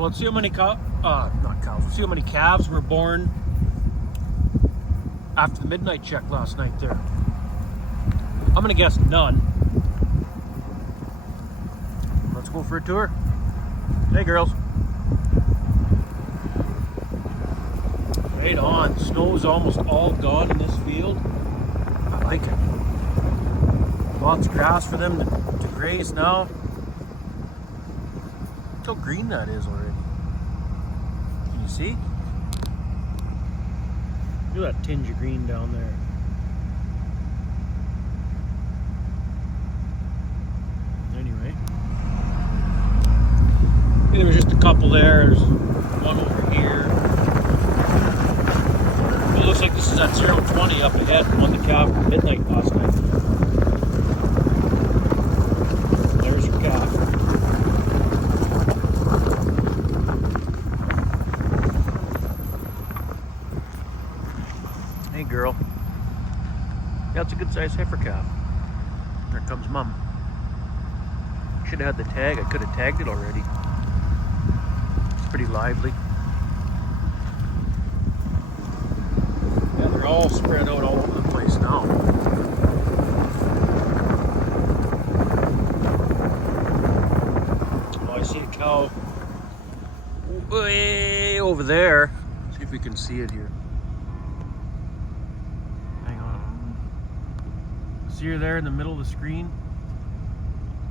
Well, let's see how many not cows. Let's see how many calves were born after the midnight check last night there. I'm gonna guess none. Let's go for a tour. Hey, girls. Right on. Snow's almost all gone in this field. I like it. Lots of grass for them to graze now. Look how green that is already. Can you see? Look at that tinge of green down there. Anyway. There was just a couple there. There's one over here. It looks like this is at 020 up ahead, the one that calved at midnight last night. There's your calf. Hey, girl. Yeah, it's a good sized heifer calf. There comes Mom. Should have had the tag. I could have tagged it already. It's pretty lively. Yeah, they're all spread out all over the place now. Oh, I see a cow way over there. Let's see if we can see it here. Hang on. See her there in the middle of the screen?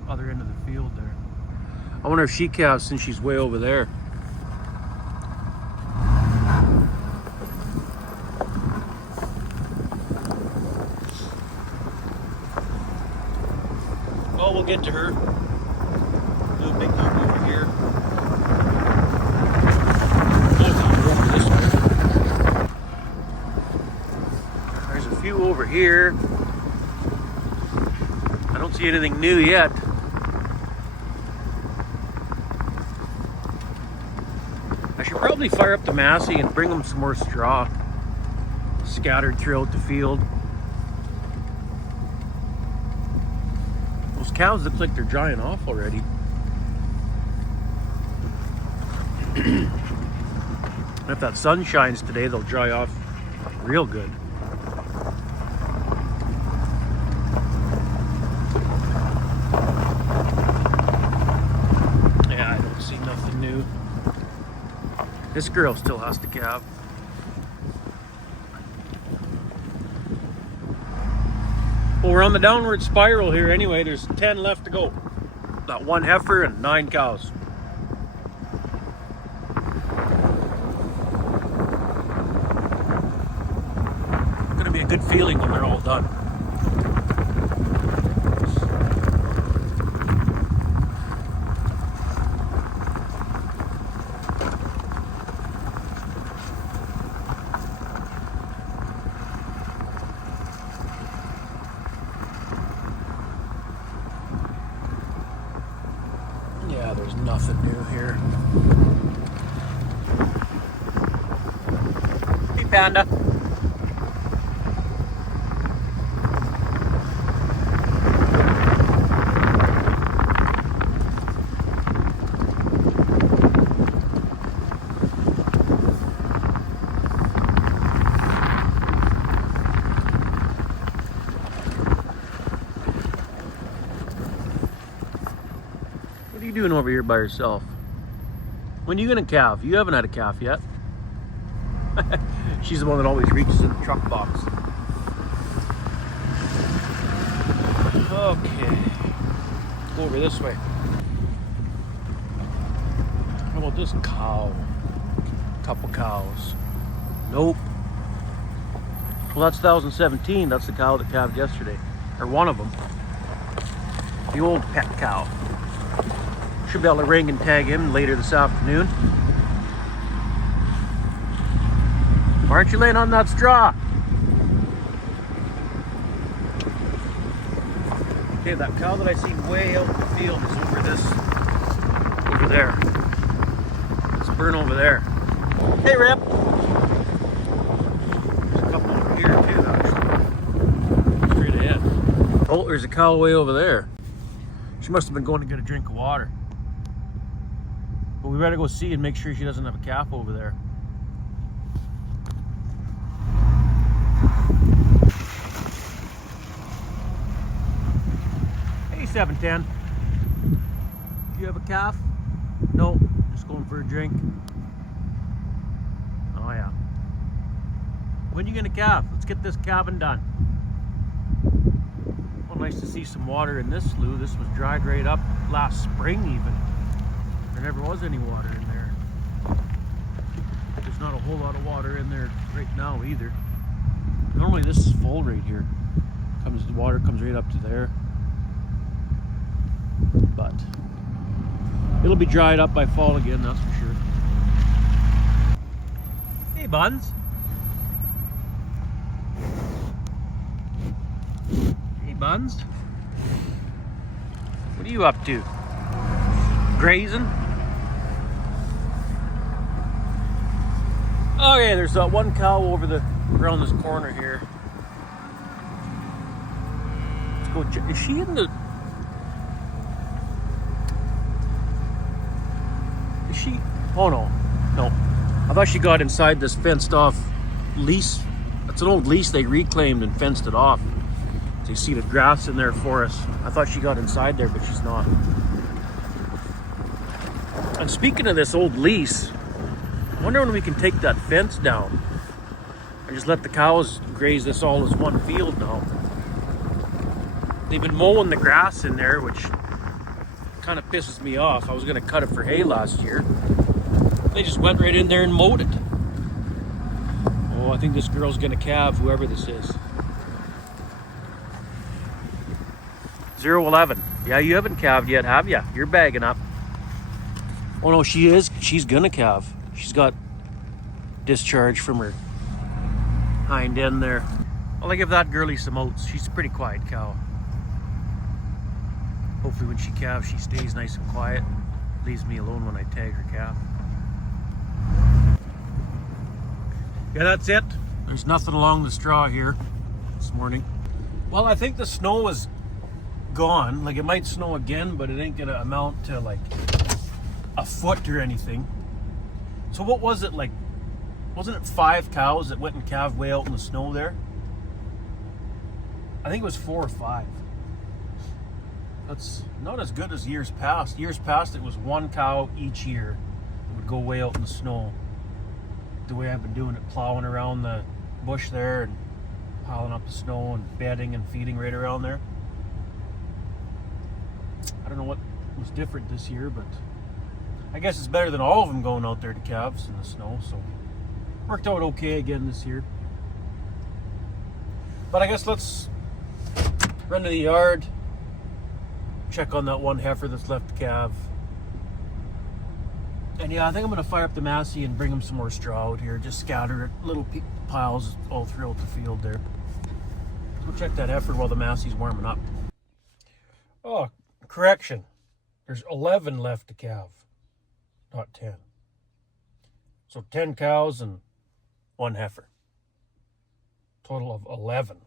Other end of the field there. I wonder if she calves since she's way over there. Well, we'll get to her. Do a big loop over here. Over this way. There's a few over here. I don't see anything new yet. I should probably fire up the Massey and bring them some more straw scattered throughout the field. Those cows look like they're drying off already. If that sun shines today, they'll dry off real good. Yeah, I don't see nothing new. This girl still has to calve. Well, we're on the downward spiral here anyway. There's 10 left to go. Got one heifer and 9 cows. Gonna be a good feeling when they're all done. Yeah, there's nothing new here. Hey, Panda. What are you doing over here by yourself? When are you gonna calve? You haven't had a calf yet. She's the one that always reaches in the truck box. Okay. Go over this way. How about this cow? Couple cows. Nope. Well, that's 2017. That's the cow that calved yesterday. Or one of them. The old pet cow. Should be able to ring and tag him later this afternoon. Why aren't you laying on that straw? Okay, that cow that I seen way out in the field is over there. It's burn over there. Hey, Rip. There's a couple over here too, actually. Straight ahead. Oh, there's a cow way over there. She must have been going to get a drink of water. But we better go see and make sure she doesn't have a calf over there. Hey, 710. Do you have a calf? No, just going for a drink. Oh yeah. When are you gonna calve? Let's get this calving done. Well, nice to see some water in this slough. This was dried right up last spring even. There never was any water in there. There's not a whole lot of water in there right now either. Normally this is full right here. The water comes right up to there. But it'll be dried up by fall again, that's for sure. Hey, Buns. Hey, Buns. What are you up to? Grazing? Okay, there's that one cow around this corner here. Let's go check. Is she in the... Is she... Oh no. No. I thought she got inside this fenced off lease. That's an old lease they reclaimed and fenced it off. So you see the grass in there for us. I thought she got inside there, but she's not. And speaking of this old lease, I wonder when we can take that fence down and just let the cows graze this all as one field now. They've been mowing the grass in there, which kind of pisses me off. I was going to cut it for hay last year. They just went right in there and mowed it. Oh, I think this girl's going to calve, whoever this is. 011. Yeah, you haven't calved yet, have you? You're bagging up. Oh no, she is. She's going to calve. She's got discharge from her hind end there. Well, I give that girlie some oats. She's a pretty quiet cow. Hopefully when she calves, she stays nice and quiet. Leaves me alone when I tag her calf. Yeah, that's it. There's nothing along the straw here this morning. Well, I think the snow is gone. Like, it might snow again, but it ain't gonna amount to like a foot or anything. So what was it like? Wasn't it 5 cows that went and calved way out in the snow there? I think it was 4 or 5. That's not as good as years past. Years past, it was 1 cow each year that would go way out in the snow. The way I've been doing it, plowing around the bush there and piling up the snow and bedding and feeding right around there. I don't know what was different this year, but I guess it's better than all of them going out there to calves in the snow, so worked out okay again this year. But I guess let's run to the yard, check on that one heifer that's left to calve. And yeah, I think I'm going to fire up the Massey and bring him some more straw out here. Just scatter it, little piles all throughout the field there. Let's go check that heifer while the Massey's warming up. Oh, correction. There's 11 left to calve, not 10. So 10 cows and 1 heifer. Total of 11.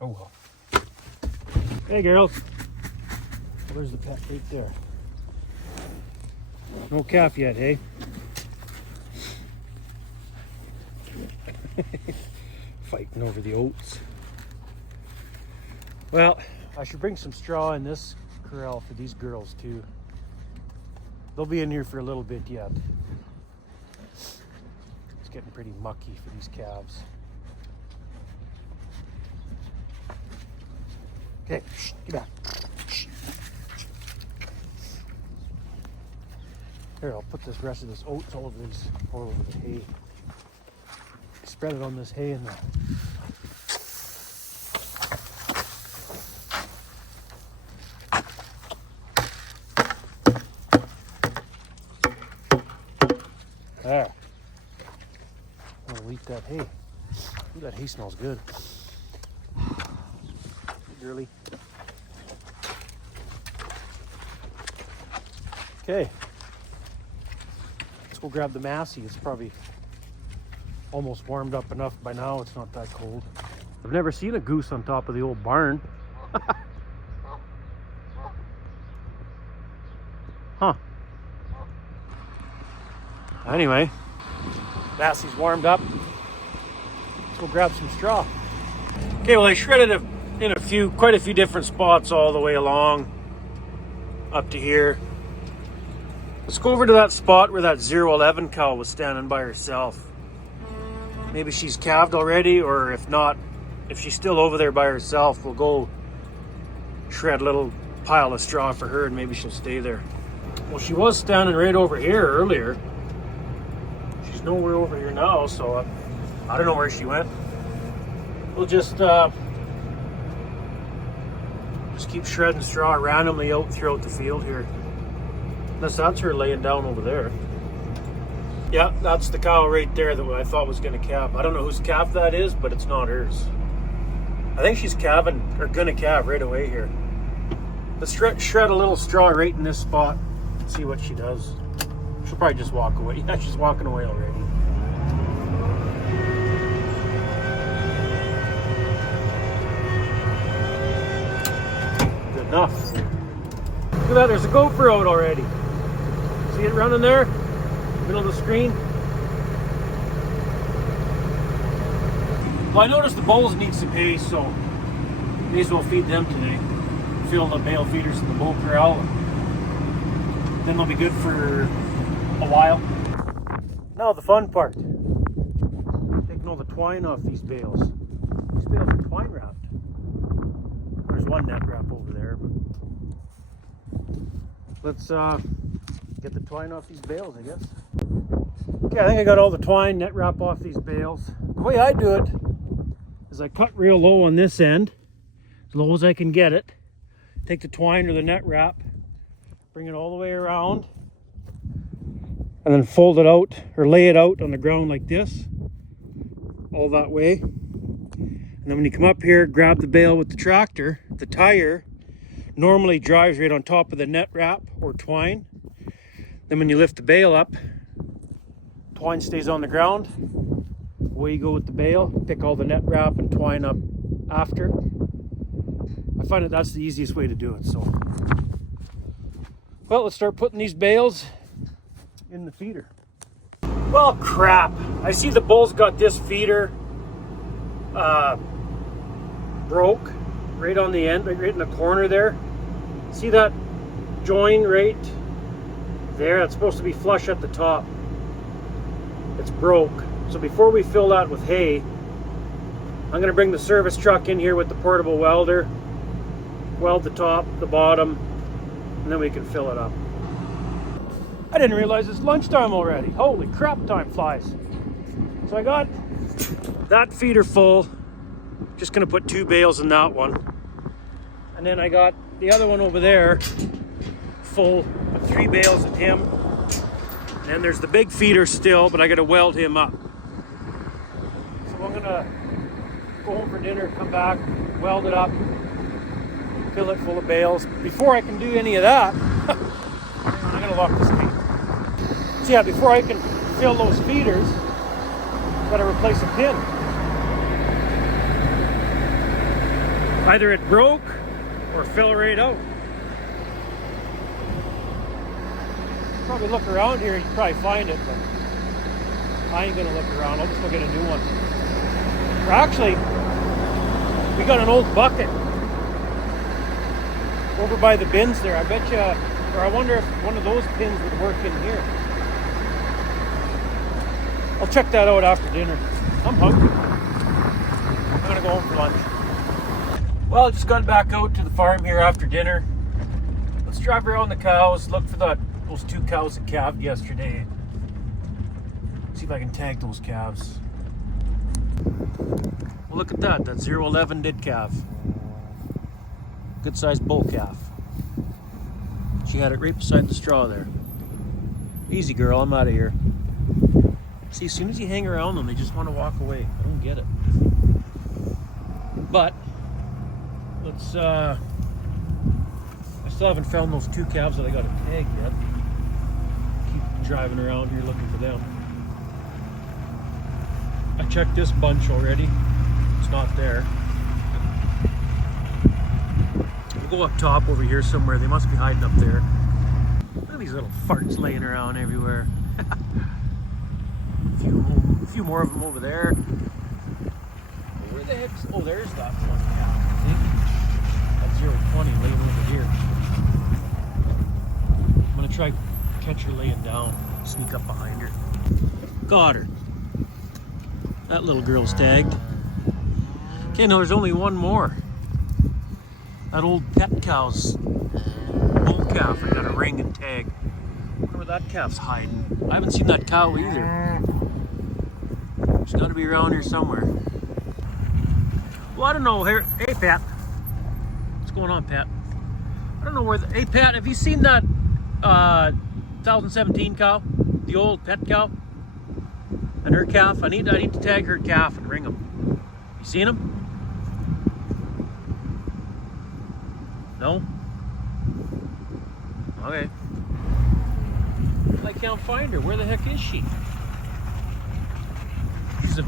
Oh well. Hey girls. Where's the pet? Right there. No calf yet, hey? Fighting over the oats. Well, I should bring some straw in this corral for these girls too. They'll be in here for a little bit yet. It's getting pretty mucky for these calves. Okay, shh, get back. Shh. Here, I'll put this rest of this oats all over the hay. Spread it on this hay and there. I'm gonna eat that hay. Ooh, that hay smells good. Girly. Okay. Let's go grab the Massey. It's probably almost warmed up enough by now. It's not that cold. I've never seen a goose on top of the old barn. Huh. Anyway, Massey's warmed up. Let's go grab some straw. Okay, well I shredded it in quite a few different spots all the way along up to here. Let's go over to that spot where that 011 cow was standing by herself. Maybe she's calved already, or if not, if she's still over there by herself, we'll go shred a little pile of straw for her and maybe she'll stay there. Well, she was standing right over here earlier. She's nowhere over here now, so I don't know where she went. We'll just keep shredding straw randomly out throughout the field here. Unless that's her laying down over there. Yeah, that's the cow right there that I thought was going to calve. I don't know whose calf that is, but it's not hers. I think she's calving, or going to calve right away here. Let's shred a little straw right in this spot and see what she does. She'll probably just walk away. Yeah, she's walking away already. Good enough. Look at that, there's a gopher out already. See it running there? Middle of the screen. Well, I noticed the bulls need some hay, so may as well feed them today. Fill the bale feeders in the bull corral. Then they'll be good for a while. Now the fun part. Taking all the twine off these bales. These bales are twine wrapped. There's one net wrap over there, but let's get the twine off these bales, I guess. Okay, I think I got all the twine net wrap off these bales. The way I do it is I cut real low on this end, as low as I can get it. Take the twine or the net wrap, bring it all the way around, and then fold it out or lay it out on the ground like this, all that way. And then when you come up here, grab the bale with the tractor. The tire normally drives right on top of the net wrap or twine. Then when you lift the bale up, twine stays on the ground. Away you go with the bale, pick all the net wrap and twine up after. I find that that's the easiest way to do it. So, well, let's start putting these bales in the feeder. Well, crap. I see the bulls got this feeder broke right on the end, right in the corner there. See that join right there? That's supposed to be flush at the top. It's broke. So before we fill that with hay, I'm going to bring the service truck in here with the portable welder, weld the top, the bottom, and then we can fill it up. I didn't realize it's lunchtime already. Holy crap, time flies. So I got that feeder full. Just going to put 2 bales in that one. And then I got the other one over there full of 3 bales of him. And then there's the big feeder still, but I got to weld him up. So I'm going to go home for dinner, come back, weld it up, fill it full of bales. Before I can do any of that, I'm going to lock this gate. So yeah, before I can fill those feeders, I've got to replace a pin. Either it broke or fell right out. Probably look around here and you probably find it, but I ain't gonna look around. I'll just go get a new one. Or actually, we got an old bucket over by the bins there. I bet you, or I wonder if one of those pins would work in here. I'll check that out after dinner. I'm hungry. I'm gonna go home for lunch. Well, I just got back out to the farm here after dinner. Let's drive around the cows, look for those 2 cows that calved yesterday. See if I can tag those calves. Well, look at that. That 011 did calve. Good sized bull calf. She had it right beside the straw there. Easy girl, I'm out of here. See, as soon as you hang around them, they just want to walk away. I don't get it. But let's I still haven't found those 2 calves that I got to tag yet. Keep driving around here looking for them. I checked this bunch already. It's not there. We'll go up top over here somewhere. They must be hiding up there. Look at these little farts laying around everywhere. A few more of them over there. Where the heck's... Oh, there's that one calf, I think. That 020 laying over here. I'm gonna try catch her laying down, sneak up behind her. Got her. That little girl's tagged. Okay, now there's only one more. That old pet cow's bull calf I got a ring and tag. I wonder where that calf's hiding. I haven't seen that cow either. She's got to be around here somewhere. Well, I don't know. Hey, Pat. What's going on, Pat? I don't know where. Hey, Pat, have you seen that 2017 cow? The old pet cow? And her calf? I need to tag her calf and ring them. You seen him? No? Okay. I can't find her. Where the heck is she? She's a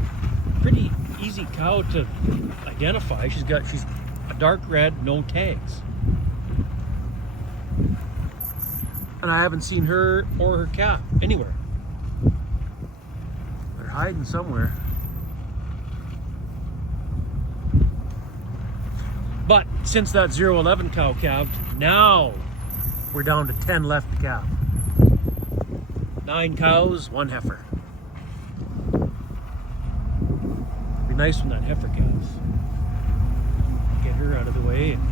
pretty easy cow to identify. She's a dark red, no tags. And I haven't seen her or her calf anywhere. They're hiding somewhere. But since that 011 cow calved, now we're down to 10 left to calve. 9 cows, 1 heifer. It'd be nice when that heifer calves. Get her out of the way. And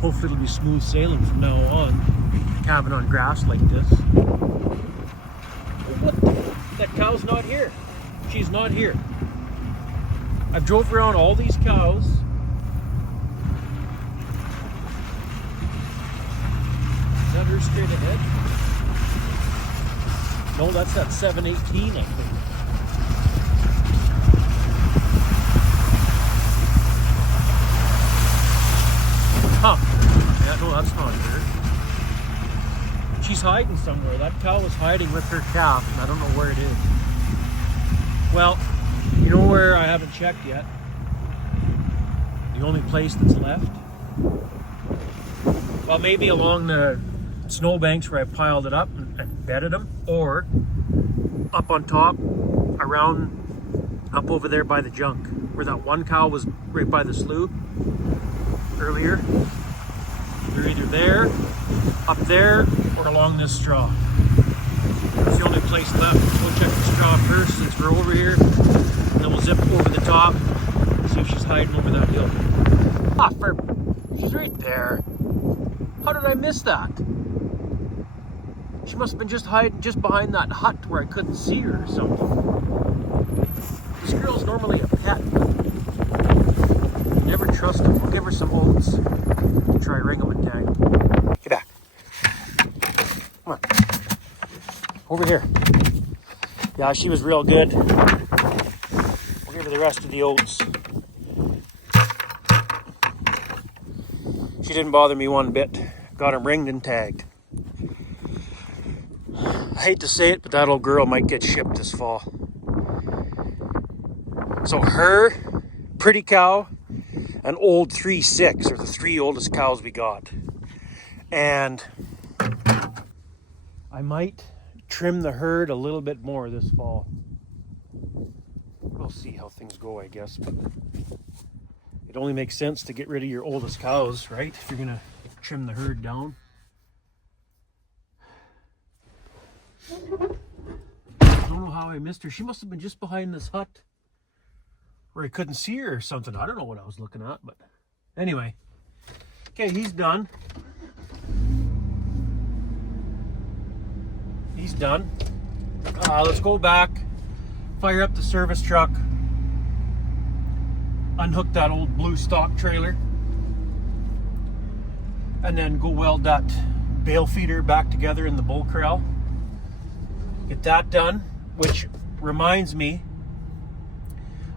hopefully it'll be smooth sailing from now on. Calving on grass like this. What? That cow's not here. She's not here. I've drove around all these cows. Is that her straight ahead? No, that's that 718, I think. Huh. Yeah, no, that's not her. She's hiding somewhere. That cow is hiding with her calf, and I don't know where it is. Well, you know where I haven't checked yet? The only place that's left? Well, maybe along the snowbanks where I piled it up and bedded them, or up on top, up over there by the junk, where that one cow was right by the slough earlier. They're either there, up there, or along this straw. That's the only place left. We'll check the straw first since we're over here. And then we'll zip over the top and see if she's hiding over that hill. Ah, she's right there. How did I miss that? She must have been just hiding just behind that hut where I couldn't see her or something. This girl's normally a pet. Never trust her. We'll give her some oats. Try ring them and tag. Get back. Come on. Over here. Yeah, she was real good. We'll give her the rest of the oats. She didn't bother me one bit. Got him ringed and tagged. I hate to say it, but that old girl might get shipped this fall. So her, pretty cow, an old 3-6 are the 3 oldest cows we got. And I might trim the herd a little bit more this fall. We'll see how things go, I guess. But it only makes sense to get rid of your oldest cows, right? If you're gonna trim the herd down. I don't know how I missed her. She must have been just behind this hut where I couldn't see her or something. I don't know what I was looking at, but anyway. Okay, he's done. He's done. Let's go back, fire up the service truck, unhook that old blue stock trailer, and then go weld that bale feeder back together in the bull corral. Get that done, which reminds me,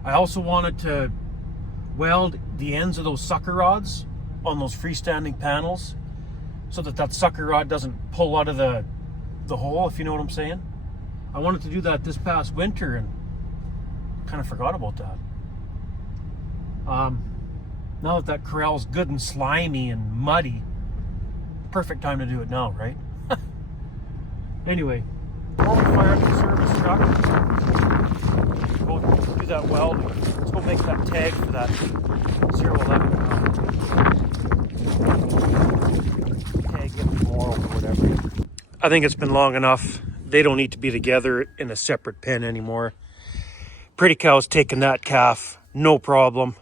I also wanted to weld the ends of those sucker rods on those freestanding panels so that sucker rod doesn't pull out of the hole, if you know what I'm saying. I wanted to do that this past winter and kind of forgot about that. Now that corral's good and slimy and muddy, Perfect time to do it now, right? Anyway, before we fire up the service truck, go do that welding. Let's go make that tag for that 011 tag in tomorrow or whatever. I think it's been long enough. They don't need to be together in a separate pen anymore. Pretty Cow's taking that calf, no problem.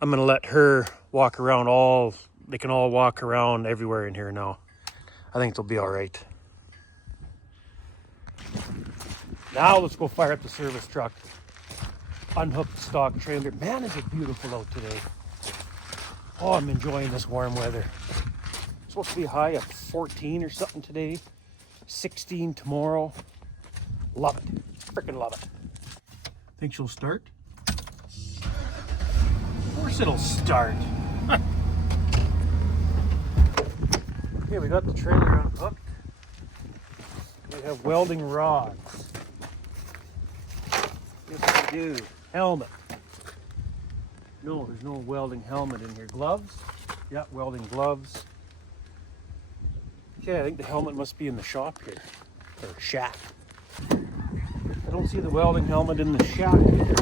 I'm gonna let her walk around they can all walk around everywhere in here now. I think they'll be all right. Now let's go fire up the service truck. Unhook the stock trailer. Man, is it beautiful out today. Oh, I'm enjoying this warm weather. It's supposed to be a high of 14 or something today. 16 tomorrow. Love it. Freaking love it. Think she'll start? Of course it'll start. Okay, we got the trailer unhooked. We have welding rods. Yes, we do. Helmet. No, there's no welding helmet in here. Gloves? Yeah, welding gloves. Okay, I think the helmet must be in the shop here. Or shack. I don't see the welding helmet in the shack either.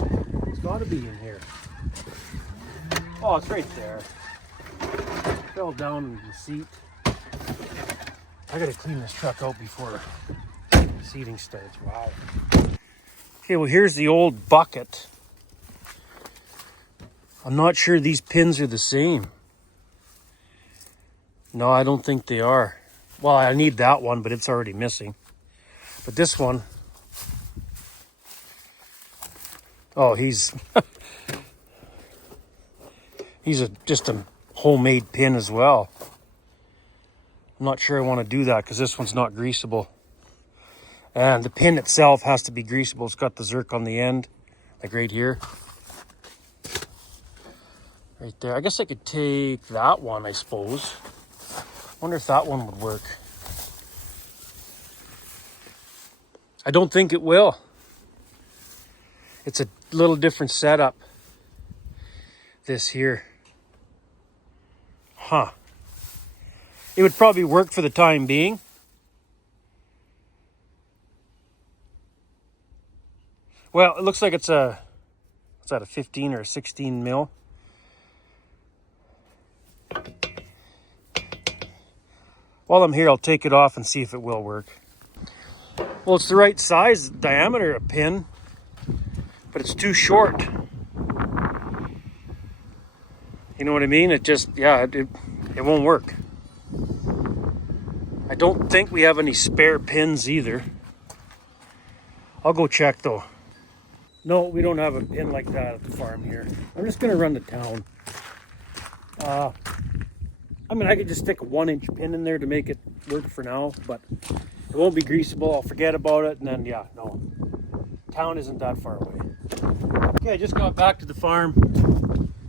It's got to be in here. Oh, it's right there. Fell down in the seat. I gotta clean this truck out before the seating starts. Wow. Okay, well here's the old bucket. I'm not sure these pins are the same. No, I don't think they are. Well, I need that one, but it's already missing. But this one, oh, he's just a homemade pin as well. I'm not sure I want to do that because this one's not greasable. And the pin itself has to be greasable. It's got the zerk on the end, like right here. Right there. I guess I could take that one, I suppose. Wonder if that one would work. I don't think it will. It's a little different setup. This here. Huh. It would probably work for the time being. Well, it looks like it's a 15 or a 16 mil. While I'm here, I'll take it off and see if it will work. Well, it's the right size, diameter of pin, but it's too short. You know what I mean? It just, yeah, it won't work. I don't think we have any spare pins either. I'll go check though. No, we don't have a pin like that at the farm here. I'm just gonna run to town. I mean, I could just stick a 1-inch pin in there to make it work for now, but it won't be greasable. I'll forget about it, and then, yeah, no. Town isn't that far away. Okay, I just got back to the farm.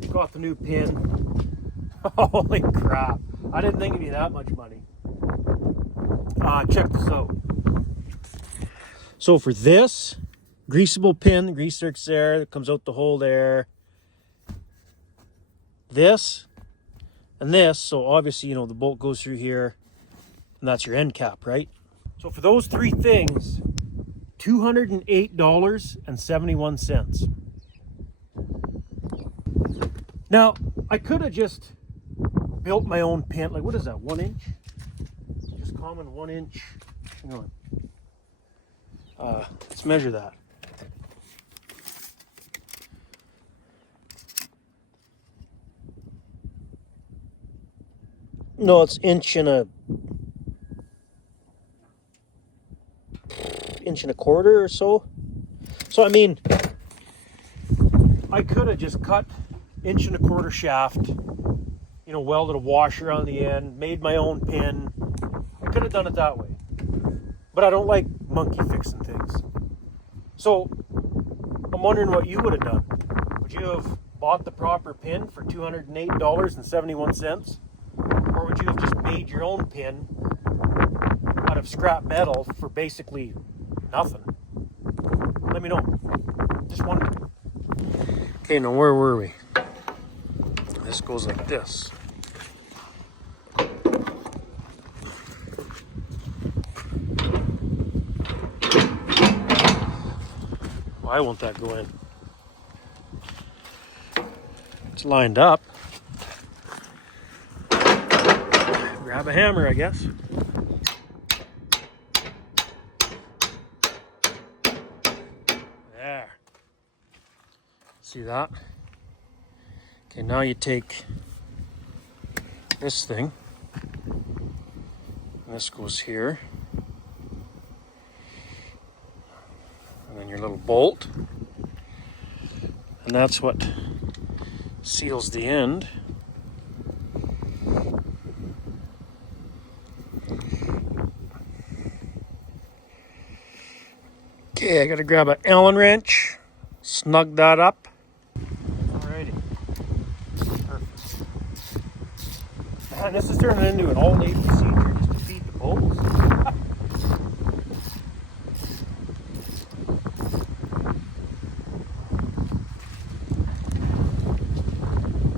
Got the new pin. Holy crap. I didn't think it'd be that much money. Check this out. So for this greasable pin, the grease zerk's there, that comes out the hole there. This and this, so obviously, you know, the bolt goes through here, and that's your end cap, right? So for those three things, $208.71. Now, I could have just built my own pin. Like, what is that, 1 inch? Just common 1 inch. Hang on. Let's measure that. No, it's inch and a quarter or so. So I mean, I could have just cut 1 1/4 shaft, you know, welded a washer on the end, made my own pin. I could have done it that way, but I don't like monkey fixing things. So I'm wondering what you would have done. Would you have bought the proper pin for $208.71? Or would you have just made your own pin out of scrap metal for basically nothing? Let me know. Just wondering. Okay, now where were we? This goes like this. Why won't that go in? It's lined up. Grab a hammer, I guess. There. See that? Okay, now you take this thing. And this goes here. And then your little bolt. And that's what seals the end. Okay, I gotta grab an Allen wrench, snug that up. Alrighty. Perfect. And this is turning into an all-day procedure just to feed the bulls.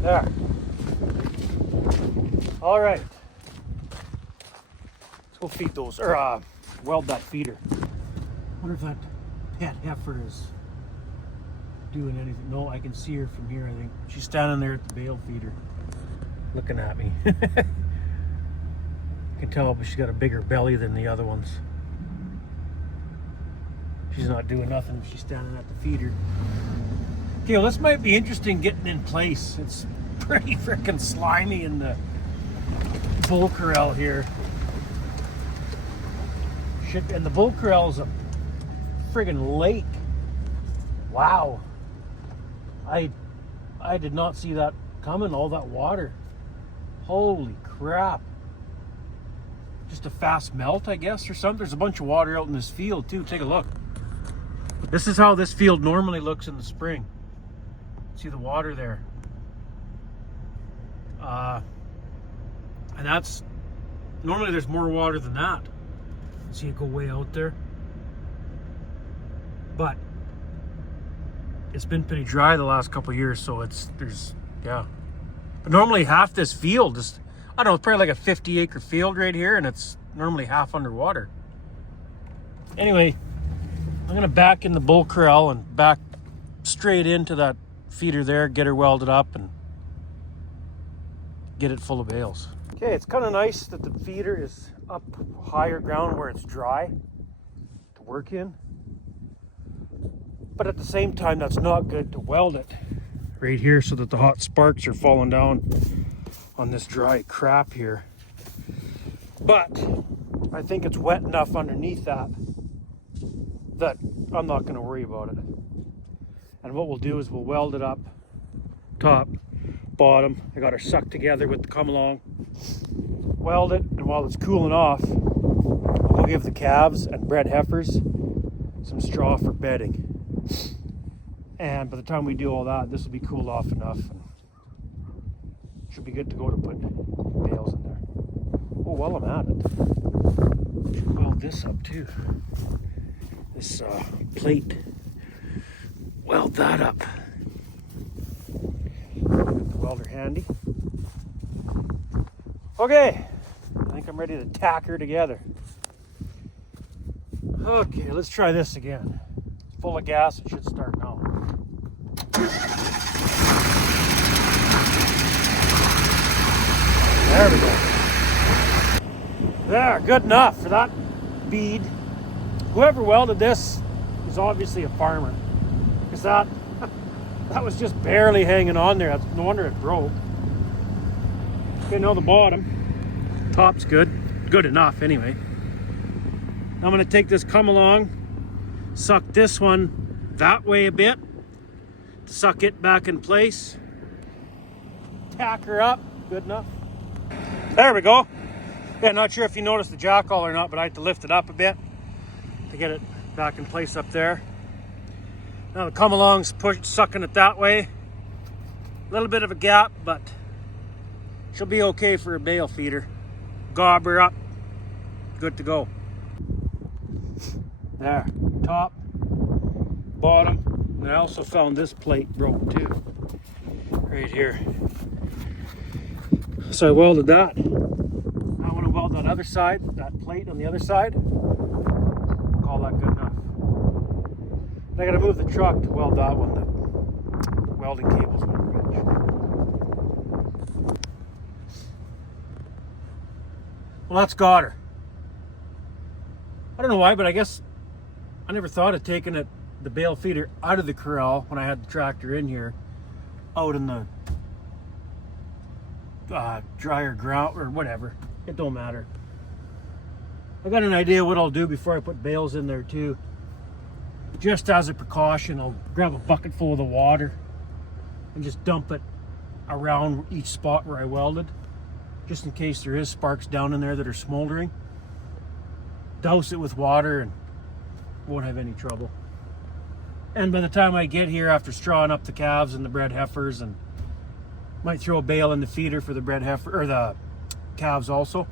There. All right. Let's go feed those, or weld that feeder. Wonder if that pet heifer is doing anything. No, I can see her from here, I think. She's standing there at the bale feeder, looking at me. I can tell, but she's got a bigger belly than the other ones. She's not doing nothing if she's standing at the feeder. Okay, well, this might be interesting getting in place. It's pretty freaking slimy in the bull corral here. Shit, and the bull corral is a friggin' lake. Wow. I did not see that coming, all that water. Holy crap. Just a fast melt, I guess, or something. There's a bunch of water out in this field too. Take a look. This is how this field normally looks in the spring. See the water there. And that's, normally there's more water than that. See it go way out there. But it's been pretty dry the last couple of years, so yeah. But normally half this field is, I don't know, it's probably like a 50-acre field right here, and it's normally half underwater. Anyway, I'm gonna back in the bull corral and back straight into that feeder there, get her welded up, and get it full of bales. Okay, it's kind of nice that the feeder is up higher ground where it's dry to work in. But at the same time, that's not good to weld it right here so that the hot sparks are falling down on this dry crap here. But I think it's wet enough underneath that I'm not going to worry about it. And what we'll do is we'll weld it up, top, bottom. I got her sucked together with the come along. Weld it, and while it's cooling off, we'll give the calves and bred heifers some straw for bedding. And by the time we do all that, this will be cooled off enough. And should be good to go to put bales in there. Oh, while I'm at it, should weld this up too. This plate. Weld that up. Got the welder handy. Okay, I think I'm ready to tack her together. Okay, let's try this again. It's full of gas, it should start now. There we go. There, good enough for that bead. Whoever welded this is obviously a farmer, because that was just barely hanging on there. That's no wonder it broke. Okay, now the bottom. Top's good enough anyway. Now I'm going to take this come along, suck this one that way a bit, suck it back in place, tack her up. Good enough. There we go. Yeah, not sure if you noticed the jackal or not, but I had to lift it up a bit to get it back in place up there. Now the come along's sucking it that way. A little bit of a gap, but she'll be okay for a bale feeder. Gob her up, good to go. There, top, bottom, and I also found this plate broke too, right here. So I welded that. I want to weld that other side, that plate on the other side. Call that good enough. I gotta move the truck to weld that one. The welding cables won't reach. Well, that's got her. I don't know why, but I guess I never thought of taking the bale feeder out of the corral when I had the tractor in here, out in the drier ground or whatever. It don't matter. I got an idea what I'll do before I put bales in there too. Just as a precaution, I'll grab a bucket full of the water and just dump it around each spot where I welded, just in case there is sparks down in there that are smoldering. Douse it with water and won't have any trouble. And by the time I get here, after strawing up the calves and the bred heifers, and might throw a bale in the feeder for the bred heifer or the calves also.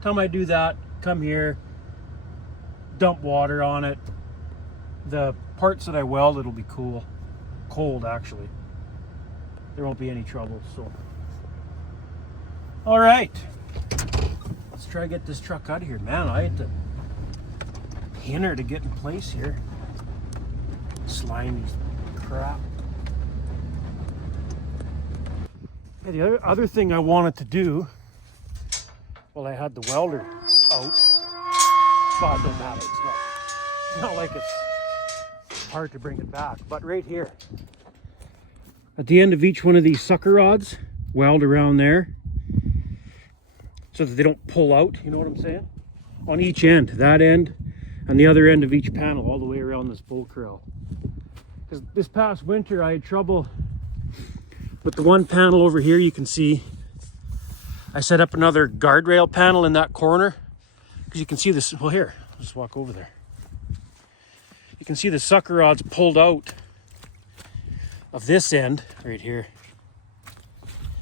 Time I do that, come here, dump water on it. The parts that I weld, it'll be cold actually. There won't be any trouble. So, all right, let's try to get this truck out of here. Man, I had to pin her to get in place here. Slimy crap. Yeah, the other thing I wanted to do, well, I had the welder out. Well, it don't matter. It's not like it's hard to bring it back. But right here, at the end of each one of these sucker rods, weld around there so that they don't pull out. You know what I'm saying? On each end, that end, and the other end of each panel, all the way around this bull corral. Because this past winter, I had trouble with the one panel over here. You can see I set up another guardrail panel in that corner, because you can see this. Well, here, I'll just walk over there. You can see the sucker rods pulled out of this end right here.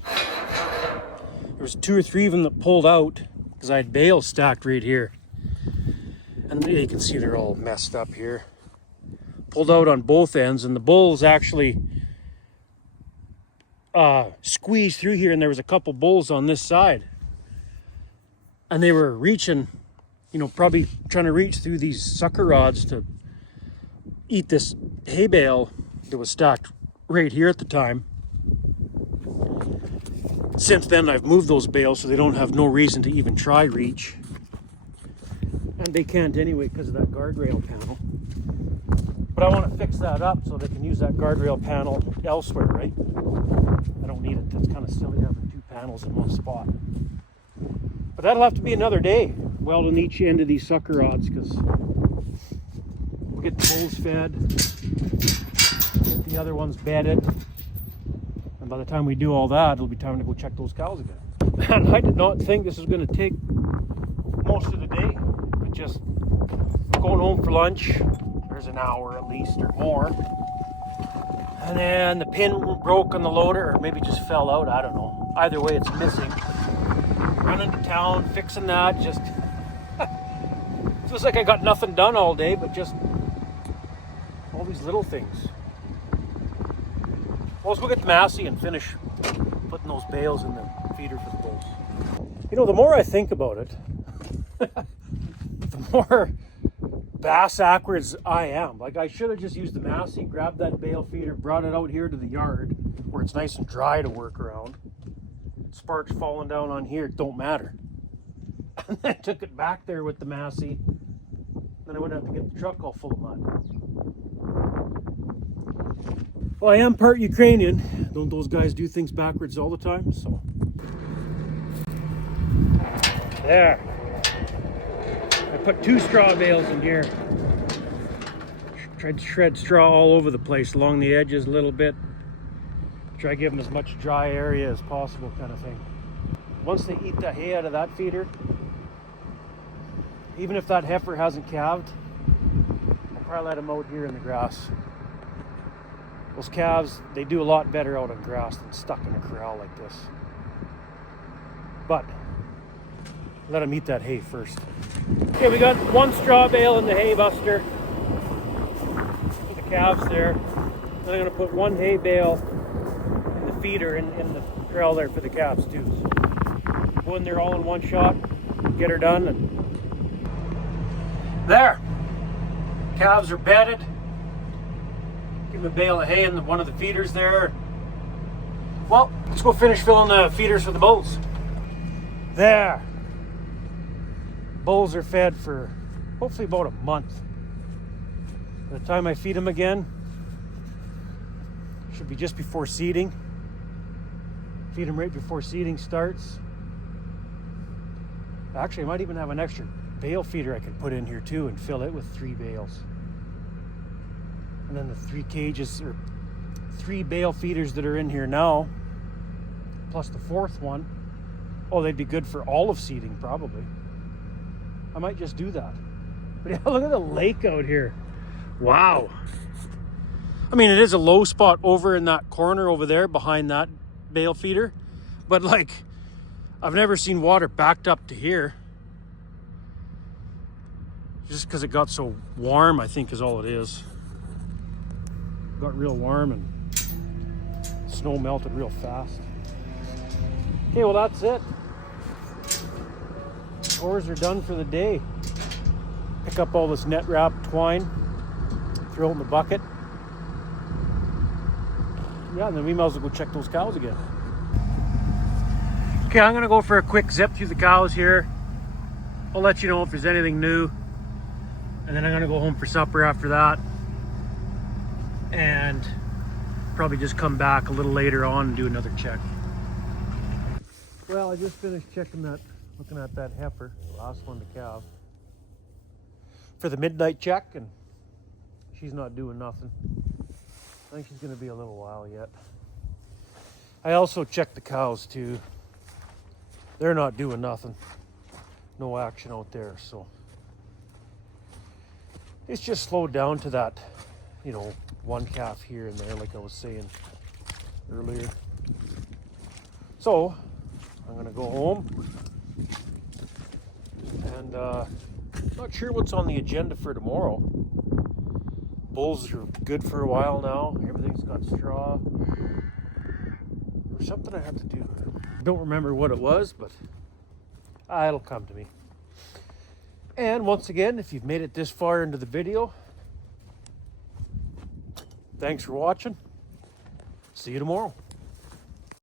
There was 2 or 3 of them that pulled out because I had bales stacked right here, and you can see they're all messed up here. Pulled out on both ends, and the bulls actually squeezed through here, and there was a couple bulls on this side, and they were reaching, you know, probably trying to reach through these sucker rods to eat this hay bale that was stacked right here at the time. Since then, I've moved those bales so they don't have no reason to even try reach, and they can't anyway because of that guardrail panel. But I want to fix that up so they can use that guardrail panel elsewhere, right? I don't need it. It's kind of silly having 2 panels in one spot. But that'll have to be another day, welding each end of these sucker rods, because we'll get the bulls fed, get the other ones bedded, and by the time we do all that, it'll be time to go check those cows again. Man, I did not think this was going to take most of the day, but just going home for lunch. There's an hour at least or more, and then the pin broke on the loader, or maybe just fell out, I don't know. Either way, it's missing. Running to town, fixing that, just feels like I got nothing done all day, but just all these little things. Well, let's go get the Massey and finish putting those bales in the feeder for the bulls. You know, the more I think about it, the more bass backwards I am. Like, I should have just used the Massey, grabbed that bale feeder, brought it out here to the yard where it's nice and dry to work around. Sparks falling down on here, it don't matter. And then I took it back there with the Massey. Then I wouldn't have to get the truck all full of mud. Well, I am part Ukrainian. Don't those guys do things backwards all the time? So there. I put 2 straw bales in here. Tried to shred straw all over the place, along the edges a little bit. Try to give them as much dry area as possible, kind of thing. Once they eat the hay out of that feeder, even if that heifer hasn't calved, I'll probably let them out here in the grass. Those calves, they do a lot better out on grass than stuck in a corral like this. But let them eat that hay first. Okay, we got 1 straw bale in the hay buster for the calves there. Then I'm going to put 1 hay bale in the feeder in the corral there for the calves too. So go in there all in one shot, get her done, and there. Calves are bedded. Give him a bale of hay in one of the feeders there. Well, let's go finish filling the feeders for the bulls. There. Bulls are fed for hopefully about a month. By the time I feed them again, should be just before seeding. Feed them right before seeding starts. Actually, I might even have an extra bale feeder I can put in here too and fill it with 3 bales. And then the 3 cages or 3 bale feeders that are in here now, plus the 4th one. Oh, they'd be good for all of seeding probably. I might just do that. But yeah, look at the lake out here. Wow. I mean, it is a low spot over in that corner over there behind that bale feeder. But like, I've never seen water backed up to here. Just because it got so warm, I think is all it is. Got real warm and snow melted real fast. Okay, well that's it. Chores are done for the day. Pick up all this net wrap twine, throw it in the bucket. Yeah, and then we might as well go check those cows again. Okay, I'm gonna go for a quick zip through the cows here. I'll let you know if there's anything new. And then I'm gonna go home for supper after that. And probably just come back a little later on and do another check. Well, I just finished checking that, looking at that heifer, the last one to calve, for the midnight check, and she's not doing nothing. I think she's gonna be a little while yet. I also checked the cows too. They're not doing nothing. No action out there, so. It's just slowed down to that, you know, 1 calf here and there, like I was saying earlier. So, I'm gonna go home, and not sure what's on the agenda for tomorrow. Bulls are good for a while now. Everything's got straw. There's something I have to do. Don't remember what it was, but it'll come to me. And once again, if you've made it this far into the video, thanks for watching. See you tomorrow.